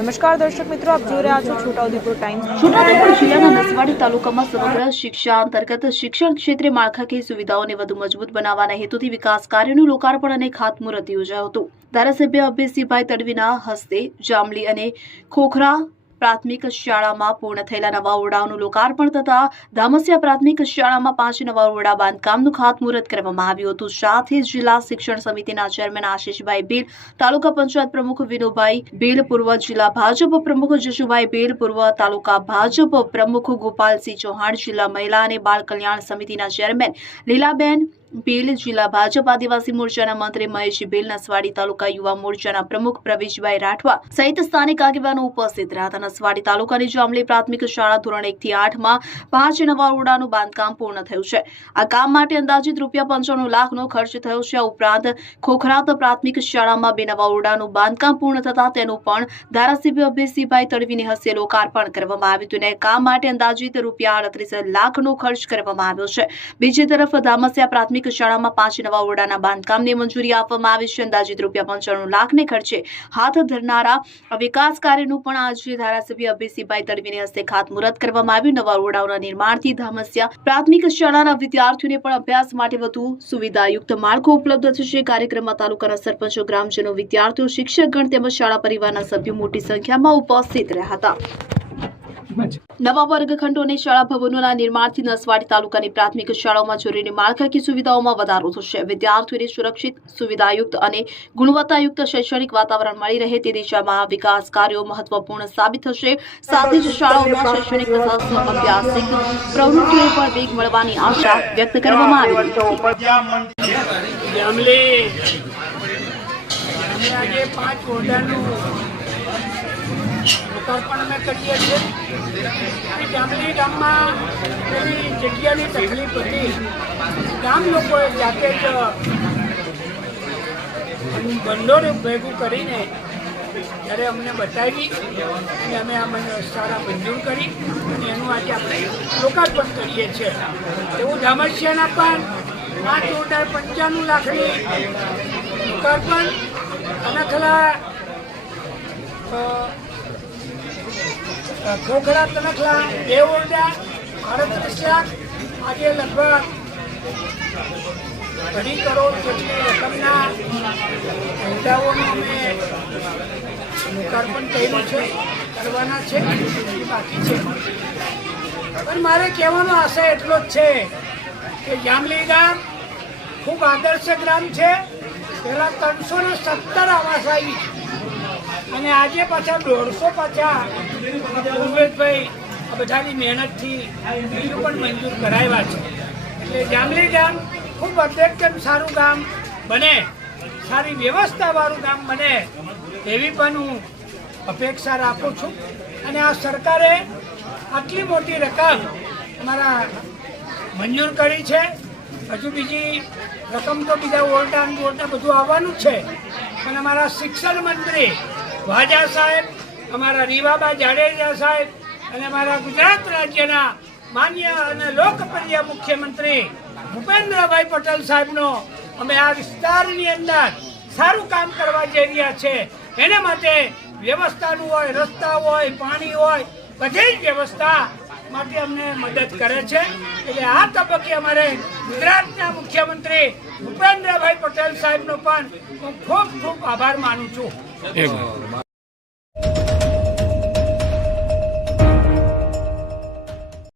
નમસ્કાર દર્શક મિત્રો, આપ જોઈ રહ્યા છો છોટાઉદેપુર ટાઈમ્સ। છોટાઉદેપુર જિલ્લાના નસવાડી તાલુકામાં સમગ્ર શિક્ષા અંતર્ગત શિક્ષણ ક્ષેત્રે માળખાકીય સુવિધાઓને વધુ મજબૂત બનાવવાના હેતુથી વિકાસ કાર્યોનું લોકાર્પણ અને ખાતમુહૂર્ત યોજાયું હતું। ધારાસભ્ય અભયસિંહભાઈ તડવીના હસ્તે જામલી અને ખોખરા પ્રાથમિક શાળામાં પૂર્ણ થયેલા નવા ઓરડાઓનું લોકાર્પણ તથા ધામસિયા પ્રાથમિક શાળામાં 5 નવા ઓરડા બાંધકામનું ખાતમુહૂર્ત કરવામાં આવ્યું હતું। સાથે જિલ્લા શિક્ષણ સમિતિના ચેરમેન આશીષભાઈ ભીલ, તાલુકા પંચાયત પ્રમુખ વિનોભાઈ ભીલ, પૂર્વ જિલ્લા ભાજપ પ્રમુખ જશુભાઈ ભીલ, પૂર્વ તાલુકા ભાજપ પ્રમુખ ગોપાલસિંહ ચૌહાણ, જિલ્લા મહિલા અને બાળ કલ્યાણ સમિતિના ચેરમેન લીલાબેન ભીલ, જિલ્લા ભાજપ આદિવાસી મોરચાના મંત્રી મહેશ ભીલ, નસવાડી તાલુકા યુવા મોરચાના પ્રમુખ પ્રવેશભાઈ રાઠવા સહિત સ્થાનિક આગેવાનો ઉપસ્થિત રહ્યા હતા। નસવાડી તાલુકાની જામલી પ્રાથમિક શાળા ધોરણ 1 થી 8 માં 5 નવા ઓરડાનું બાંધકામ પૂર્ણ થયું છે। આ કામ માટે અંદાજિત ₹95 લાખનો ખર્ચ થયો છે। આ ઉપરાંત ખોખરાત પ્રાથમિક શાળામાં 2 નવા ઓરડાનું બાંધકામ પૂર્ણ થતા તેનું પણ ધારાસભ્ય અભયસિંહભાઈ તડવીની હસ્તે લોકાર્પણ કરવામાં આવ્યું હતું અને કામ માટે અંદાજિત ₹38 લાખનો ખર્ચ કરવામાં આવ્યો છે। બીજી તરફ ધામસિયા પ્રાથમિક શાળામાં 5 નવા ઓરડાના બાંધકામની મંજૂરી આપવામાં આવી છે। અંદાજિત ₹95 લાખને ખર્ચે હાથ ધરનારા વિકાસ કાર્યનું પણ આજે ધારાસભ્ય અભયસિંહભાઈ તડવીની હસ્તે ખાતમુહૂર્ત કરવામાં આવ્યું। નવા ઓરડાઓના નિર્માણથી ધામસિયા પ્રાથમિક શાળાના વિદ્યાર્થીઓને પણ અભ્યાસ માટે વધુ સુવિધાયુક્ત માળખું ઉપલબ્ધ થશે। કાર્યક્રમમાં તાલુકાના સરપંચો, ગ્રામજનો, વિદ્યાર્થીઓ, શિક્ષકગણ તેમજ શાળા પરિવારના સભ્યો મોટી સંખ્યામાં ઉપસ્થિત રહ્યા હતા। નવા વર્ગખંડો અને શાળા ભવનોના નિર્માણથી નસવાડી તાલુકાની પ્રાથમિક શાળાઓમાં જરૂરી માળખાકીય સુવિધાઓમાં વધારો થશે। વિદ્યાર્થીઓને સુરક્ષિત, સુવિધાયુક્ત અને ગુણવત્તાયુક્ત શૈક્ષણિક વાતાવરણ મળી રહે તે દિશામાં વિકાસ કાર્યો મહત્વપૂર્ણ સાબિત થશે। સાથે જ શાળાઓમાં શૈક્ષણિક તથા અભ્યાસિક પ્રવૃત્તિઓ પર વેગ મળવાની આશા વ્યક્ત કરવામાં આવી લોકાર્પણ અમે કરીએ છીએ। જામલી ગામમાં એવી જગ્યાની તકલીફ હતી, ગામ લોકોએ જાતે જ ભંડોળ ભેગું કરીને ત્યારે અમને બતાવી અને અમે આ શાળા મંજૂર કરી અને એનું આજે આપણે લોકાર્પણ કરીએ છીએ। એવું ધામસિયાના પણ 5 ઓરડા 95 લાખની લોકાર્પણ અને ખોખરા તનખલા 2 ઓરડા 38 લાખ, આજે લગભગ 2.5 કરોડ જેટલી રકમના ઓરડાઓનું અમે લોકાર્પણ કર્યું છે, કરવાના છે, બાકી છે। પણ મારે કહેવાનો આશય એટલો જ છે કે જામલી ગામ ખૂબ આદર્શ ગ્રામ છે। પહેલાં 317 આવાસ આવી અને આજે પાછા 150 પાછા ઉમેશભાઈ આ બધાની મહેનતથી બીજું પણ મંજૂર કરાવ્યા છે। એટલે જામલી ગામ ખૂબ અદ્યતન સારું ગામ બને, સારી વ્યવસ્થાવાળું ગામ બને એવી પણ હું અપેક્ષા રાખું છું। અને આ સરકારે આટલી મોટી રકમ અમારા મંજૂર કરી છે, હજુ બીજી રકમ તો બીજા ઓરડા બધું આવવાનું જ છે। પણ અમારા શિક્ષણ મંત્રી વાજા સાહેબ, અમારા રીવાબા જાડેજા સાહેબ અને અમારા ગુજરાત રાજ્યના માન્ય અને લોકપ્રિય મુખ્યમંત્રી ભૂપેન્દ્રભાઈ પટેલ સાહેબનો અમે આ વિસ્તારની અંદર સારું કામ કરવા જઈ રહ્યા છે। એના માટે વ્યવસ્થાનું હોય, રસ્તા હોય, પાણી હોય, બધી જ વ્યવસ્થા માટે અમને મદદ કરે છે। એટલે આ તબક્કે અમારે ગુજરાતના મુખ્યમંત્રી ભૂપેન્દ્રભાઈ પટેલ સાહેબનો પણ હું ખૂબ ખૂબ આભાર માનું છું।